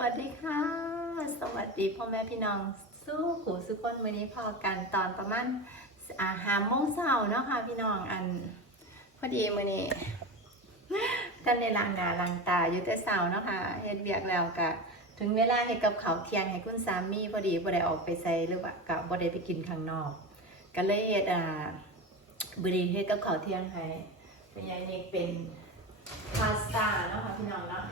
วัสดีค่ะ สวัสดีพ่อแม่พี่น้อง สู้หูสุกคนวันนี้พอกันตอนประมาณอาหารโมงเช้าเนาะค่ะพี่น้องอันพอดีมื้อนี้ท่านในลางหนาลางตาอยู่แต่เช้าเนาะค่ะเฮ็ดเบียกแล้วก็ถึงเวลาเฮ็ดกับเขาเที่ยงให้คุณสามีพอดีบ่ได้ออกไปใส่หรือว่าก็บ่ได้ไปกินข้างนอกก็เลยเฮ็ดอ่าบ่ได้เฮ็ดกับเขาเที่ยงให้เป็นยายนี่เป็นพาสต้าเนาะค่ะพี่น้องเนาะ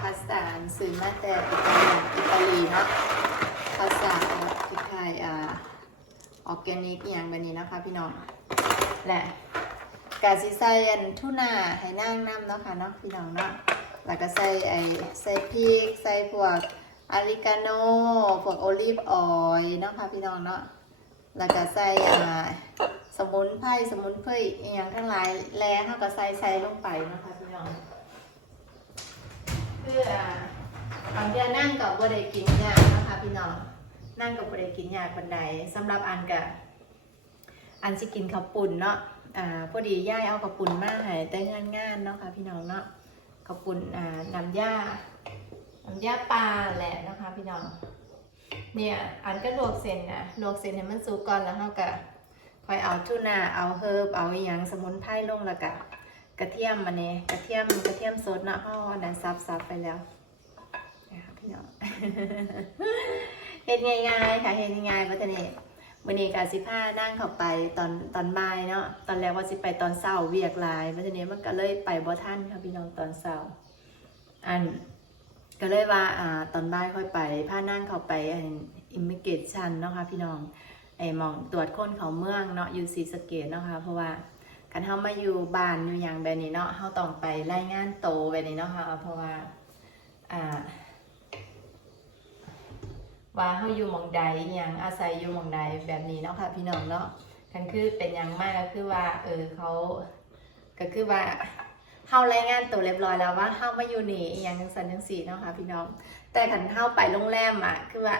พาสต้าซื้อมาแต่อิตาลีอิตาลีเนาะพาสต้าแบบคล้ายอ่าออร์แกนิกอย่างแบบนี้นะคะพี่น้องแหละกาซิใส่อันทูน่าให้นั่งน้ำเนาะค่ะเนาะพี่น้องเนาะแล้วก็ใส่ไอใส่พริกใส่พวกอาริกาโน่พวกโอลิฟออยล์เนาะค่ะพี่น้องเนาะแล้วก็ใส่อ่าสมุนไพรสมุนไพรอย่างทั้งหลายแล้เขาก็ใส่ใส่ลงไปเนาะคะพี่น้อง เพื่อบางทีนั่งกับบริกินยากนะคะพี่น้องนั่งกับบริกินยากบันไดสำหรับอันกับอันสิกินข้าวปุ่นเนาะอ่าพอดีย่ายเอาข้าวปุ่นมาให้แต่งานงานๆเนาะค่ะพี่น้องเนาะข้าวปุ่นอ่าน้ำย่าน้ำย่าปลาแหละนะคะพี่น้องเนี่ยอันก็ลวกเส้นนะลวกเส้นให้มันสุกก่อนแล้วเราก็ค่อยเอาทูน่าเอาเฮิร์บเอาอย่างสมุนไพรลงแล้วก็ กระเทียมมันเนี่ยกระเทียมกระเทียมสดเนาะห่ออันนั้นซับซับไปแล้วนะคะพี่น้องเฮ็ดง่ายๆค่ะเฮ็ดง่ายๆวัฒนนี้วันนี้กาสิผ้านั่งเข้าไปตอนตอนบ่ายเนาะตอนแรกว่าสิไปตอนเช้าเวียกลายวัฒนี้มันก็เลยไปบ่ทันค่ะพี่น้องตอนเช้าอันก็เลยว่าอ่าตอนบ่ายค่อยไปผ้านั่งเข้าไปอิมมิเกชันเนาะค่ะพี่น้องไอ้หมองตรวจคนเขาเมืองเนาะอยู่ศรีสเกดเนาะค่ะเพราะว่า คันเฮามาอยู่บ้านอยู่อย่างแบบนี้เนาะเฮาต้องไปรายงานโตแบบนี้เนาะค่ะเพราะว่าอ่าว่าเฮาอยู่หมองใดอหยังอาศัยอยู่หมองใดแบบนี้เนาะค่ะพี่น้องเนาะคันคือเป็นอย่างมากก็คือว่า เออเขาก็คือว่าเฮารายงานตัวเรียบร้อยแล้วว่าเฮามาอยู่นี่อหยังจังซั่นจังซี่เนาะค่ะพี่น้อง แต่คันเฮาไปโรงแรมอะคือว่า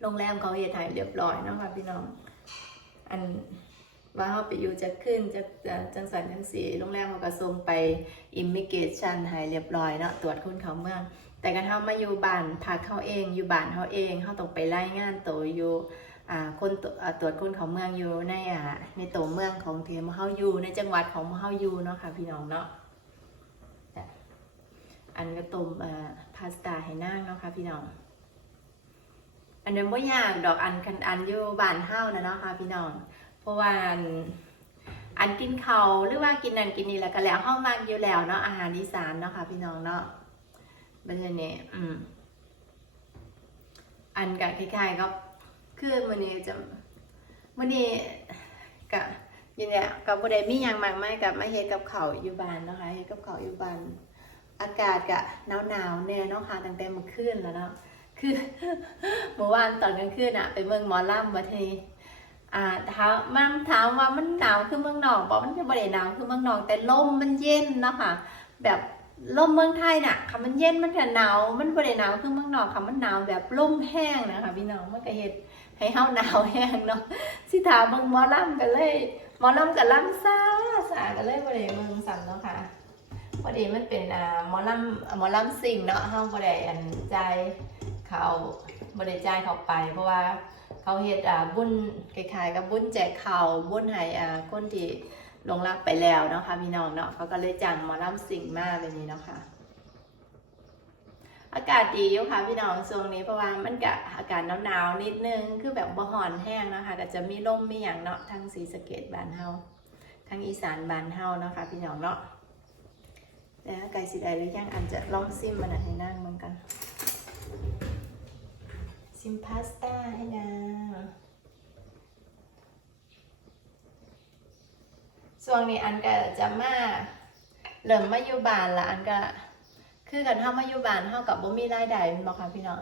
โรงแรมเขาเฮ็ดให้เรียบร้อยเนาะค่ะพี่น้อง อัน ว่าเขาไปอยู่จะขึ้นจะจังสันจังสีโรงแรมเขาก็ส่งไปอิมมิเกชันให้เรียบร้อยเนาะตรวจคนเขาเมือง แต่กันเขามาอยู่บ้านพักเขาเองอยู่บ้านเขาเองเขาต้องไปรายงานตัวอยู่อ่าคนตรวอ่าตรวจคนเขาเมืองอยู่ในอ่าในตัวเมืองของเทมเขาอยู่ในจังหวัดของเขาอยู่เนาะค่ะพี่น้องเนาะอันก็ต้มพาสต้าให้นั่งเนาะค่ะพี่น้อง อันนี้ไม่ยากดอกอันคันอันอยู่บ้านเฮานะเนาะค่ะพี่น้อง ราะว่าอันอันกินเขาหรือว่ากินนั่นกินนี่แล้วก็แล้วห้องมากอยู่แล้วเนาะอาหารอีสานเนาะค่ะพี่น้องเนาะเป็นอย่างนี้อืมอันกับคล้ายๆก็คือมันนี้จะมันนี้กับยังเนี่ยกับบุได้มีอย่างมากไม่กับมาเฮ็ดกับเขาอยู่บ้านเนาะคะเฮ็ดกับเขาอยู่บ้านอากาศกะหนาวๆเนี่ยเนาะค่ะตั้งแต่เมื่อคืนแล้วเนาะคือเมื่อวานตอนกลางคืนอะไปเมืองมอลำบัดนี้ อ่าถามมั่งถามว่ามันหนาวคือเมืองนอกบอกมันจะบ่ได้หนาวคือเมืองนอกแต่ลมมันเย็นนะค่ะแบบลมเมืองไทยน่ะค่ะมันเย็นมันก็หนาวมันบ่ได้หนาวคือเมืองนอกค่ะมันหนาวแบบลมแห้งนะคะพี่น้องมันก็เฮ็ดให้เฮาหนาวแห้งเนาะสิถามเบิ่งมอลำกันเลยมอลำกับลำซ่าสากันเลยบ่ได้เมืองสั่นเนาะค่ะพอดีมันเป็นอ่ามอลำมอลำสิ่งเนาะเฮาบ่ได้อันใจเขาบ่ได้จ่ายเขาไปเพราะว่า เขาเฮ็ดอ่าบุญคล้ายๆกับบุญแจกข่าวบุญให้อ่าคนที่ลงรักไปแล้วเนาะค่ะพี่น้องเนาะเขาก็เลยจังมาล่ำสิ่งมากแบบนี้เนาะค่ะอากาศดีอยู่ค่ะพี่น้องช่วงนี้เพราะว่ามันกะอากาศหนาวๆนิดนึงคือแบบบ่ฮ้อนแห้งเนาะคะก็จะมีลมมีอย่างเนาะทางศรีสะเกดบ้านเฮาทางอีสานบานเฮาเนาะค่ะพี่น้องเนาะแล้วไก่สิได้หรือยังอันจะลองซิมมันให้นั่งเหมือนกัน ซิมพาสต้าให้นะส่วนนี้อันก็จะมาเริ่มมาอยู่บ้านละอันก็คือกันเท่ามาอยู่บ้านเท่ากับบ่มีรายได้แม่นบ่ค่ะพี่น้อง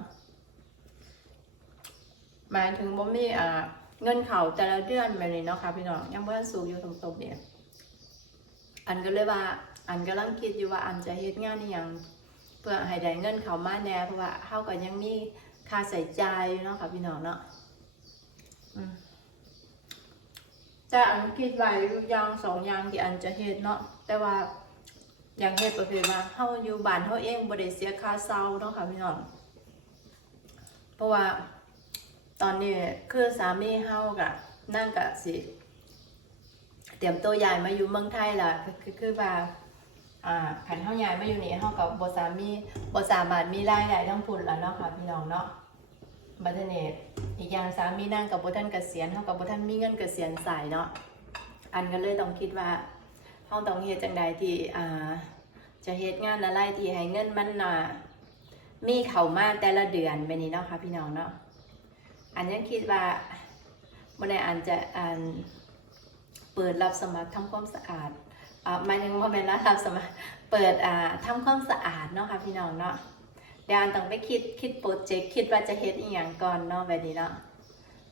หมายถึงบ่มีอ่าเงินเขาแต่ละเดือนแบบนี้เนาะค่ะพี่น้องยังบ่ทันสูงอยู่ตรงๆเนี่ยอันก็เลยว่า อันกำลังคิดอยู่ว่าอันจะเฮ็ดงานอหยังเพื่อให้ได้เงินเขามาแน่เพราะว่าเฮาก็ยังมี ค่าใส่ใจายเนาะค่ะพี่น้องเนาะอืมแต่อันคิดไว้อยู่อย่างสองอย่างที่อันจะเฮ็ดเนาะแต่ว่าอย่างเฮ็ดประเภทว่าเฮาอยู่บ้านเฮาเองบ่ได้เสียค่าเช่าเนาะค่ะพี่น้องเพราะว่าตอนนี้คือสามีเฮาก็นั่งก็สิ เตรียมตัวย้ายมาอยู่เมืองไทยล่ะคือคือคือว่า อ่าขันเฮายายมาอยู่นี่เฮากับบ่สามีบ่สามารถมีรายได้ทั้งพุ่นแล้วเนาะค่ะพี่น้องเนาะบัดนี้อีกอย่างสามีนั่งกับบ่ทันเกษียณเฮากับบ่ทันมีเงินเกษียณสายเนาะอันก็เลยต้องคิดว่าเฮาต้องเฮ็ดจังใดที่อ่าจะเฮ็ดงานอะไรที่ให้เงินมันน่ะมีเข้ามาแต่ละเดือนแบบนี้เนาะค่ะพี่น้องเนาะอันยังคิดว่าบ่ได้อันจะอันเปิดรับสมัครทำความสะอาด หมายถึงว่าเป็นนะครับสมัครเปิดอ่าทำความสะอาดเนาะค่ะพี่น้องเนาะเดี๋ยวอันต้องไปคิดคิดโปรเจกต์คิดว่าจะเฮ็ดอีหยังก่อนเนาะแบบนี้เนาะ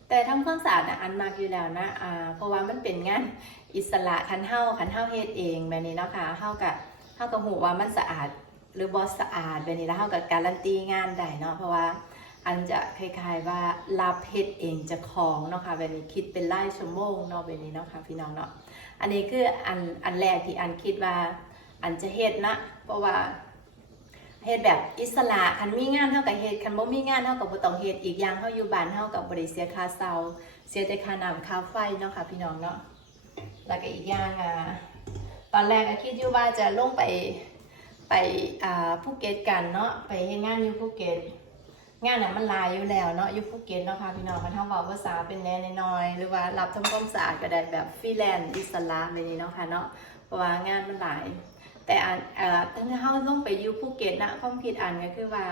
แต่ทำความสะอาดนะอันมากอยู่แล้วนะอ่าเพราะว่ามันเป็นงานอิสระคันเฮาคันเฮาเฮ็ดเองแบบนี้เนาะค่ะเฮากับเฮากับหูว่ามันสะอาดหรือบ่สะอาดแบบนี้แล้วเฮากับการันตีงานได้เนาะเพราะว่า อันจะคล้ายๆว่ารับเฮ็ดเองจะของเนาะค่ะแบบนี้คิดเป็นรายชั่วโมงเนาะแบบนี้เนาะค่ะพี่น้องเนาะอันนี้คืออันอันแรกที่อันคิดว่าอันจะเฮ็ดนะเพราะว่าเฮ็ดแบบอิสระคันมีงานเท่ากับเฮ็ดคันบ่มีงานเท่ากับบ่ต้องเฮ็ดอีกอย่างเฮาอยู่บ้านเฮากับบ่ได้เสียค่าเช่าเสียแต่ค่าน้ำค่าไฟเนาะค่ะพี่น้องเนาะแล้วก็อีกอย่างอะตอนแรกก็คิดอยู่ว่าจะลงไปไปอ่าภูเก็ตกันเนาะไปเฮ็ดงานอยู่ภูเก็ต งานน่ะมันลายอยู่แล้วเนาะอยู่ภูเก็ตเนาะค่ะพี่น้องมันทำเว้าภาษาเป็นแน่น้อยหรือว่ารับทำความสะอาดก็ได้แบบฟรีแลนซ์อิสระแบบนี้เนาะค่ะเนาะเพราะว่างานมันหลาย แต่อันเอ่อตั้งเฮาต้องไปอยู่ภูเก็ตนะความคิดอันก็คือว่า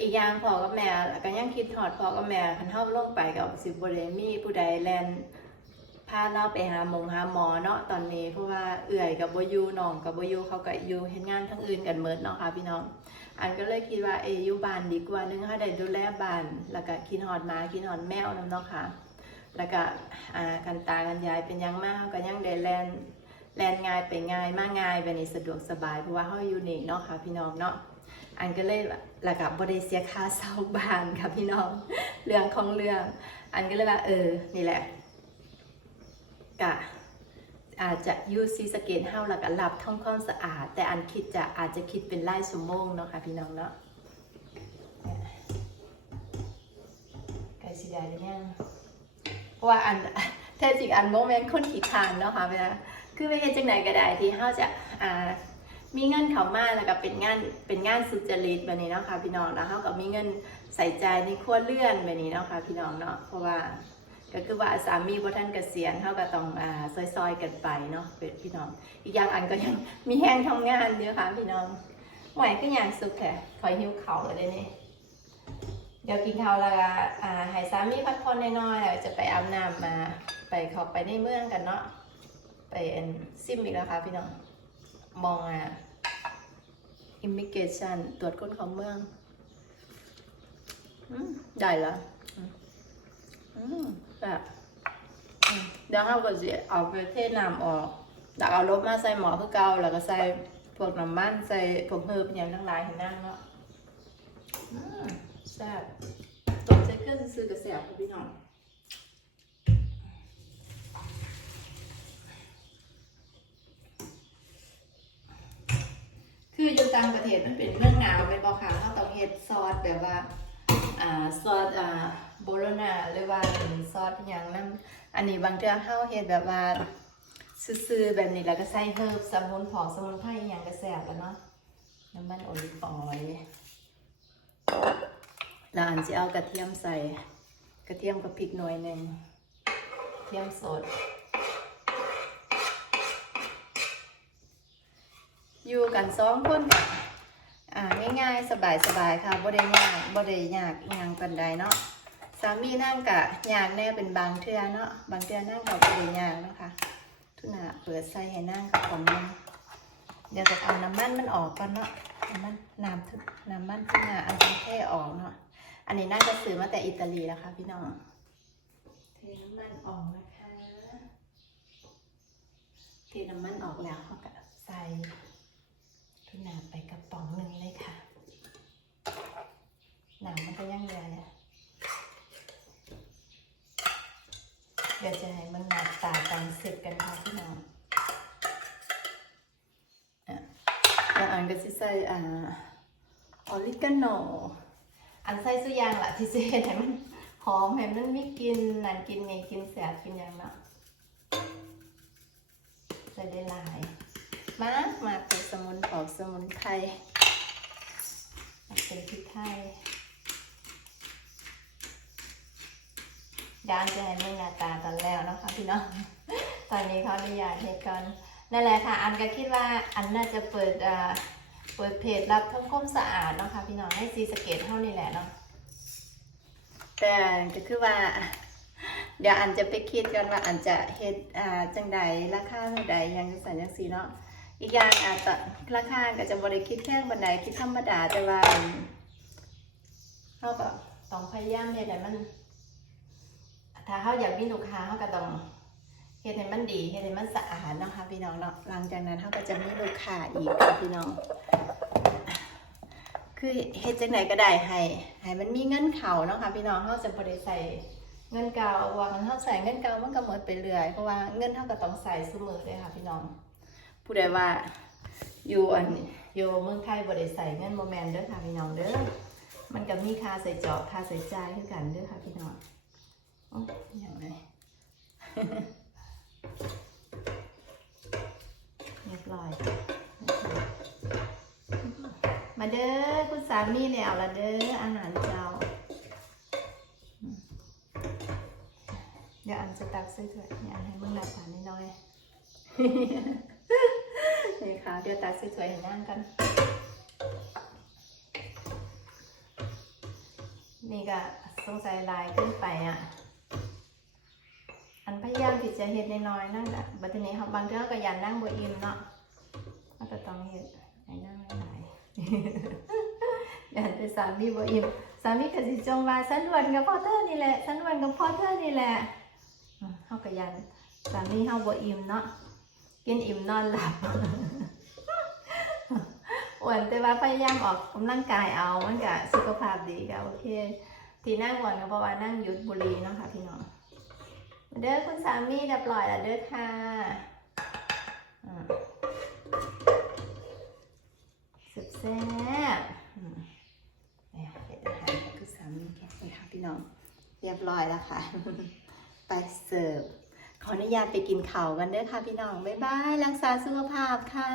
อีกอย่างพอกับแม่ก็ยังคิดฮอดพอกับแม่คันเฮาลงไปก็สิบ่ได้มีผู้ใดแลนพาเราไปหาหมงหาหมอเนาะตอนนี้เพราะว่าเอื่อยกับบ่อยู่น้องกับบ่อยู่เขาก็อยู่เฮ็ดงานทั้งอื่นกันหมดเนาะค่ะพี่น้อง อันก็เลยคิดว่าเออยู่บ้านดีกว่านึงถ้าได้ดูแลบ้าน แล้วก็คิดหอดหมาคิดหอดแมวนำเนาะค่ะ แล้วก็อ่ากันตากันยายเป็นยังมากก็ยังได้แลนแลนง่ายไปง่ายมากง่ายแบบนี้สะดวกสบายเพราะว่าเฮาอยู่นี่เนาะค่ะพี่น้องเนาะอันก็เลยแล้วก็บ่ได้เสียค่าเช่าบ้านค่ะพี่น้องเรื่องของเรื่อง อันก็เลยว่าเออนี่แหละกะ อาจจะยูซีสเกตเฮาแล้วก็รับทำความสะอาด แต่อันคิดจะอาจจะคิดเป็นไล่ชุมงเนาะค่ะพี่น้องเนาะไก่สีแดงหรือยังเพราะว่าอันแท้จริงอันโมเมนต์คนขี้คานเนาะค่ะเวลาคือไปเฮ็ดจังไหนก็ได้ที่เฮาจะอ่ามีเงินเขามาแล้วก็เป็นงานเป็นงานสุจริตแบบนี้เนาะค่ะพี่น้องแล้วเฮาก็มีเงินใส่ใจในครัวเรือนแบบนี้เนาะค่ะพี่น้องเนาะเพราะว่า ก็คือว่าสามีบ่ท่านเกษียณเขาก็ต้องอ่าซอยๆกันไปเนาะเป็นพี่น้อง อีกอย่างอันก็ยังมีแห้งทำงานเยอะค่ะพี่น้องไหวก็อย่างสุขแค่คอยหิ้วเข่าเลยนี่เดี๋ยวกินข้าวแล้วก็อ่าให้สามีพักผ่อนน้อยๆแล้วจะไปอาบน้ำมาไปเข้าไปในเมืองกันเนาะไปอันซิมอีกแล้วค่ะพี่น้องมองอะ immigration ตรวจคนของเมืองอืมได้แล้วอืม แบบเดี๋ยวเราก็จะเอาไปเทน้ำออกแล้วเอาลบมาใส่หมอคือเก่าแล้วก็ใส่พวกน้ำมันใส่ผงเฮิร์บอย่างทั้งหลายเห็นนั่งเนาะแซ่บตกใส่เครื่องซื้อกระแสบพี่น้องคืออยู่ต่างประเทศมันเป็นเมืองหนาวเป็นบอค่ะเขาต้องเฮ็ดซอสแบบว่า อ่าซอสอ่าโบโลนาหรือว่าเป็นซอสอย่างนั้นอันนี้บางเทื่อเฮาเฮ็ดแบบว่าซื่อๆแบบนี้แล้วก็ใส่เฮิร์บสมุนผองสมุนไพรอย่างก็แซ่บแล้วเนาะน้ำมันโอลิฟออยล์แล้วอันสิเอากระเทียมใส่ กระเทียมกับพริกหน่วยหนึ่งกระเทียมสด อยู่กันสองคนกับ อ่าง่ายๆ สบายๆค่ะบ่ได้ยากบ่ได้ยากยังปานใดเนาะสามีนั่งกะยากแน่เป็นบางเทือเนาะบางเทือนั่งกับบ่ได้ยากเนาะค่ะทุน่าเปิดใส่ให้นั่งกับของมันเดี๋ยวจะเอาน้ำมันมันออกก่อนเนาะน้ำมันน้ำทุกน้ำมันทุน่าเอาเทออกเนาะอันนี้น่าจะซื้อมาแต่อิตาลีแล้วค่ะพี่น้องเทน้ำมันออกนะคะเทน้ำมันออกแล้วเขาก็ใส่ ทุนาไปกระป๋องหนึ่งเลยค่ะ หนังมันก็ยังใหญ่อะเดี๋ยวจะให้มันหนาตากันเสร็จกันค่ะพี่น้องแล้วอันก็สิใส่อ่าออริกาโนอันใส่สุอยางละที่สิเฮ็ดให้มันหอมให้มันมีกลินนั่นกินนี่กินแสบกินหยังเนาะใส่ได้หลาย มามาเป็นสมุนปอกสมุนไพรเป็นพริกไทยยานจะให้มึงหน้าตาตอนแล้วนะคะพี่น้อง ตอนนี้เขาอนุญาตให้ก่อนนั่นแหละค่ะ อันก็คิดว่าอันน่าจะเปิดอ่าเปิดเพจรับทำความสะอาดนะคะพี่น้องให้ซีสเกตเท่านี่แหละเนาะแต่ก็คือว่า เดี๋ยวอันจะไปคิดกันว่าอันจะเฮ็ดอ่าจังใดราคาเท่าใดยังจังสันจังสีเนาะ อีกอย่างอาจจะราคาก็จะบริคิดแค่บันไดคิดธรรมดาแต่ว่าเขาก็ต้องพยายามเฮ็ดให้มัน ถ้าเขาอยากมีลูกค้าเขาก็ต้องเฮ็ดให้มันดีเฮ็ดให้มันสะอาดเนาะค่ะพี่น้องเนาะหลังจากนั้นเขาก็จะมีลูกค้าอีกค่ะพี่น้องคือเฮ็ดจังไหนก็ได้ให้ให้มันมีเงินเข่าเนาะค่ะพี่น้องเขาจะบ่ได้ใส่เงินเก่าว่ามันเขาใส่เงินเก่ามันก็หมดไปเรื่อยเพราะว่าเงินเขาก็ต้องใส่เสมอเลยค่ะพี่น้อง ผู้ใดว่าอยู่อันอยู่เมืองไทยบ่ได้ใส่เงินบ่แม่นเด้อค่ะพี่น้องเด้อมันก็มีค่าใส่จอบค่าใส่จ่ายคือกันเด้อค่ะพี่น้องโอ้ยอย่างไรเรียบร้อย มาเด้อคุณสามีแล้วละเด้ออาหารเจ้าอืมเดี๋ยวอันจะตักใส่ถ้วยเนี่ยอันให้มึงหลับตาน้อยๆะเดี๋ยวตักใส่ถ้วยให้นั่งกัน นี่ก็สงสัยลายขึ้นไปอะ อันพยายามที่จะเฮ็ดน้อยๆนั่นแหละบัดนี้เขาบางเทื่อก็ยันนั่งบ่อิ่มเนาะมันก็ต้องเฮ็ดให้นั่งหลายๆยันแต่สามีบ่อิ่มสามีก็สิจงว่าฉันวนกับพ่อเธอนี่แหละฉันวนกับพ่อเธอนี่แหละเฮาก็ยันสามีเฮาบ่อิ่มเนาะกินอิ่มนอนหลับ อ้วนแต่ว่าพยายามออกกำลังกายเอา มันก็สุขภาพดีก็โอเค ที่นั่งอ้วนก็เพราะว่านั่งหยุดบุรีเนาะค่ะพี่น้องเด้อคุณสามีเรียบร้อยแล้วเด้อค่ะอืมสุดแซ่บเนี่ยเด็ดอาหารให้คุณสามีแค่นี้ค่ะพี่น้อง เรียบร้อยแล้วค่ะ ไปเสิร์ฟขออนุญาตไปกินข้าวกันเด้อค่ะพี่น้อง บ๊ายบาย รักษาสุขภาพค่ะ